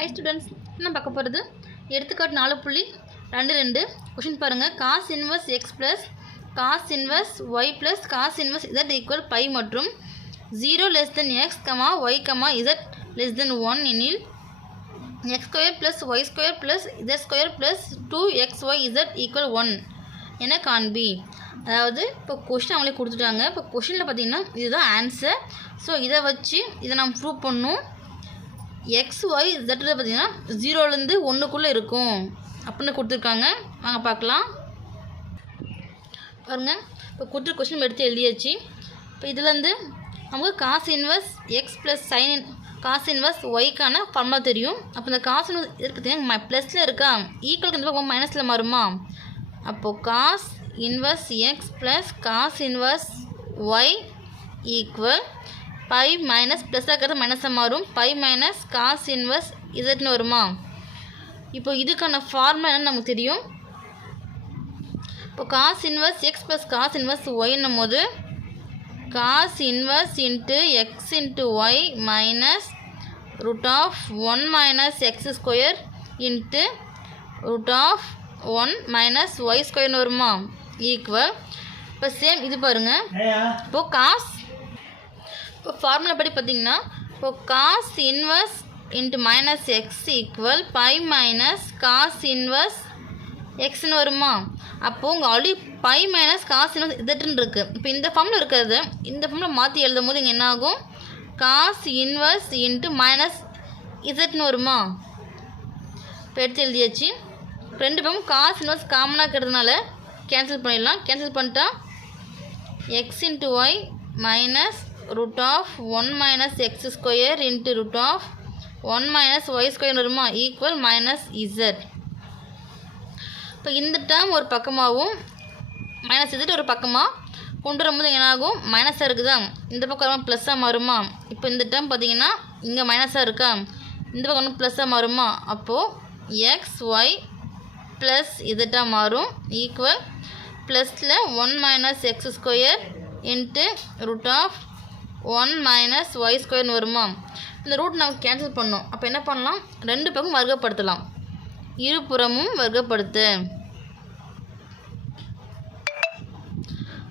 High students என்ன பார்க்க போகிறது எடுத்துக்காட்டு நாலு புள்ளி ரெண்டு ரெண்டு. கொஷின் பாருங்கள் cos inverse x plus cos inverse y plus cos inverse z equal pi மற்றும் zero less than x comma y comma z less than one எனில் x square plus y square plus z square plus two x y z equal one என காண்பி அதாவது இப்போ question அவங்களே கொடுத்துட்டாங்க. இப்போ கொஷினில் பார்த்தீங்கன்னா இதுதான் ஆன்சர் ஸோ இதை வச்சு இதை நம்ம ப்ரூவ் பண்ணணும் எக்ஸ் ஒய் ஜெட்டில் பார்த்தீங்கன்னா ஜீரோலேருந்து ஒன்றுக்குள்ளே இருக்கும். அப்படின்னு கொடுத்துருக்காங்க. வாங்க பார்க்கலாம். பாருங்கள் இப்போ கொடுத்துரு கொஸ்டின் எடுத்து எழுதியாச்சு. இப்போ இதுலேருந்து நமக்கு cos inverse x plus sine cos inverse ஒய்க்கான formula தெரியும். அப்போ இந்த காசு இன்வெஸ்ட் இது பார்த்தீங்கன்னா ப்ளஸில் இருக்கா? ஈக்குவல் இந்த பக்கம் மைனஸில் மாறுமா? அப்போது cos inverse X plus cos inverse Y equal pi minus plus இருக்கிறது மைனஸாக மாறும். பை மைனஸ் காஸ் இன்வெர்ஸ் இசட்னு வருமா? இப்போ இதுக்கான ஃபார்முலா என்னன்னு நமக்கு தெரியும். இப்போ cos inverse x plus cos inverse ஒய்ன்னும் போது cos inverse into x into y minus root of one minus x square into root of one minus Y ஸ்கொயர்னு வருமா? ஈக்குவல் இப்போ சேம் இது பாருங்கள் இப்போது காஸ் இப்போ ஃபார்முலா படி பார்த்தீங்கன்னா இப்போ cos inverse into minus x equal pi minus cos inverse எக்ஸ்னு வருமா? அப்போது உங்கள் already pi minus cos inverse இதட்டுன்னு இருக்குது இப்போ இந்த ஃபார்மில் இருக்கிறது இந்த ஃபார்மில் மாற்றி எழுதும் போது இங்கே என்ன ஆகும் காஸ் இன்வர்ஸ் இன்ட்டு மைனஸ் இசட்னு வருமா? இப்போ எடுத்து எழுதியாச்சு. ரெண்டு பேரும் காஸ் இன்வர்ஸ் காமனாக இருக்கிறதுனால கேன்சல் பண்ணிடலாம். கேன்சல் பண்ணிட்டா x into y minus root of one minus x square into root of one minus y square வருமா? ஈக்குவல் மைனஸ் இசட் இப்போ இந்த டேர்ம் ஒரு பக்கமாகவும் மைனஸ் இசட் ஒரு பக்கமாக கொண்டு வரும்போது என்னாகும்? மைனஸாக இருக்குதா? இந்த பக்கம் ப்ளஸ்ஸாக மாறுமா? இப்போ இந்த டேர்ம் பார்த்தீங்கன்னா இங்கே மைனஸாக இருக்கா? இந்த பக்கம் வந்து ப்ளஸ்ஸாக மாறுமா? அப்போது எக்ஸ் ஒய் ப்ளஸ் இசட்டாக மாறும். ஈக்குவல் ப்ளஸில் one minus x square into root of one minus y ஸ்கொயர்னு வருமா? இந்த ரூட் நம்ம கேன்சல் பண்ணோம். அப்போ என்ன பண்ணலாம்? ரெண்டு பக்கம் வர்க்கப்படுத்தலாம். இருபுறமும் வர்க்கப்படுத்து.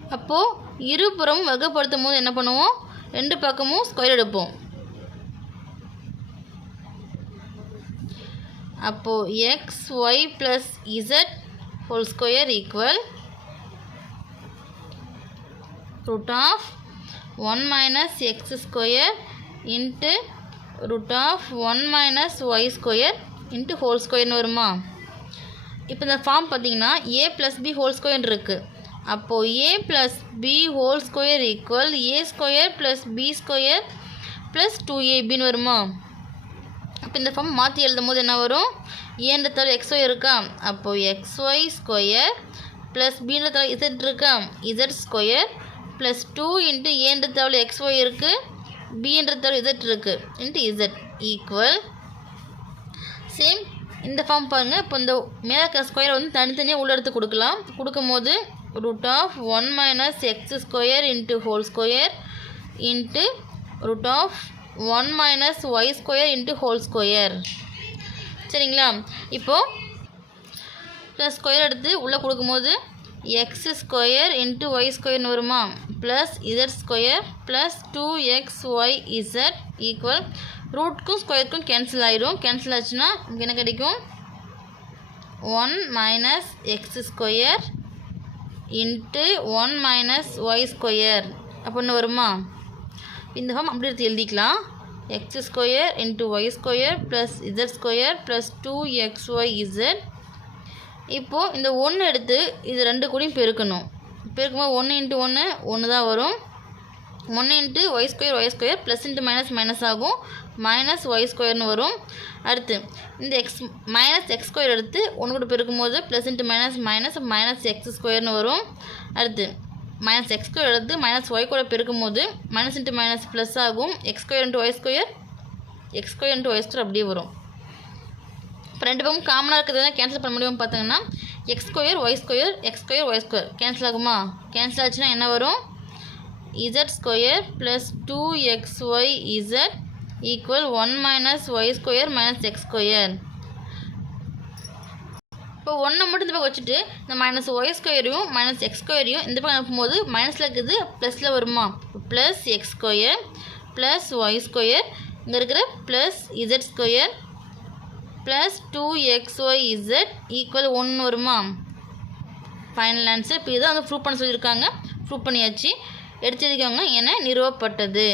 அப்போது இருபுறமும் வர்க்கப்படுத்தும் போது என்ன பண்ணுவோம்? ரெண்டு பக்கமும் ஸ்கொயர் எடுப்போம். அப்போது x y plus z whole square equal root of one minus x square into root of one minus y square into whole ஸ்கொயர்னு வருமா இப்போ இந்த ஃபார்ம் பார்த்தீங்கன்னா a plus b whole square இருக்குது அப்போது a plus b whole square equal a square plus b square plus two ஏபின்னு வருமா அப்போ இந்த ஃபார்ம் மாற்றி எழுதும் போது என்ன வரும் ஏன்ற தவிர எக்ஸ்ஒய் இருக்கா அப்போது எக்ஸ் ஒய் ஸ்கொயர் ப்ளஸ் பீன்ற தவிர இசட் இருக்கா z square plus two into ஏன்ற தவிர எக்ஸ் ஒய் இருக்குது பின்ற தவிர இசட் இருக்குது இன்ட்டு இசட் ஈக்குவல் சேம் இந்த ஃபார்ம் பாருங்கள் இப்போ இந்த மேலே ஸ்கொயர் வந்து தனித்தனியாக உள்ள எடுத்து கொடுக்கலாம். கொடுக்கும்போது root of one minus x square into whole square into root of one minus y square into whole square சரிங்களா? இப்போது ப்ளஸ் ஸ்கொயர் எடுத்து உள்ளே கொடுக்கும்போது எக்ஸ் ஸ்கொயர் இன்ட்டு ஒய் ஸ்கொயர்னு வருமா plus z square plus two x y z equal ரூட்க்கும் ஸ்கொயருக்கும் cancel ஆயிடும் cancel ஆச்சுன்னா என்ன கிடைக்கும்? One minus x square into one minus y square அப்படின்னு வருமா? இந்த ஃபார்ம் அப்படி எடுத்து எழுதிக்கலாம். X square into y square plus z square plus two x y z இப்போது இந்த ஒன்று எடுத்து இது ரெண்டு கூடயும் பெருக்கணும். பெருக்கும்போது ஒன்று இன்ட்டு ஒன்று ஒன்று தான் வரும். ஒன்று into y square y square plus into minus minus ஆகும். மைனஸ் ஒய் ஸ்கொயர்னு வரும். அடுத்து இந்த எக்ஸ் மைனஸ் எக்ஸ் ஸ்கொயர் எடுத்து ஒன்று கூட பெருக்கும்போது plus into minus minus minus x ஸ்கொயர்னு வரும். அடுத்து மைனஸ் எக்ஸ் ஸ்கொயர் எடுத்து மைனஸ் ஒய் கூட பெருக்கும்போது மைனஸ் இன்ட்டு மைனஸ் ப்ளஸ் ஆகும். X square into y square x square into y square அப்படியே வரும். இப்போ ரெண்டு பக்கம் காமனாக இருக்கிறது கேன்சல் பண்ண முடியும் பார்த்தீங்கன்னா x square y square x square y square cancel ஆகுமா? கேன்சல் ஆச்சுன்னா என்ன வரும்? Z square plus two x y z equal one minus y square minus x square இப்போ ஒன்றை மட்டும் இந்த பக்கம் வச்சுட்டு இந்த மைனஸ் ஒய் ஸ்கொயரையும் மைனஸ் எக்ஸ் ஸ்கொயரையும் இந்த பக்கம் அனுப்பும்போது மைனஸில் இருக்குது ப்ளஸில் வருமா? Plus x square plus y square இங்கே இருக்கிற plus z square plus two x y z equal ஒன்று வருமா? ஃபைனல் ஆன்சர் இப்போ இதை வந்து ப்ரூவ் பண்ண சொல்லியிருக்காங்க. ப்ரூவ் பண்ணியாச்சு. எடுத்து என நிறுவப்பட்டது.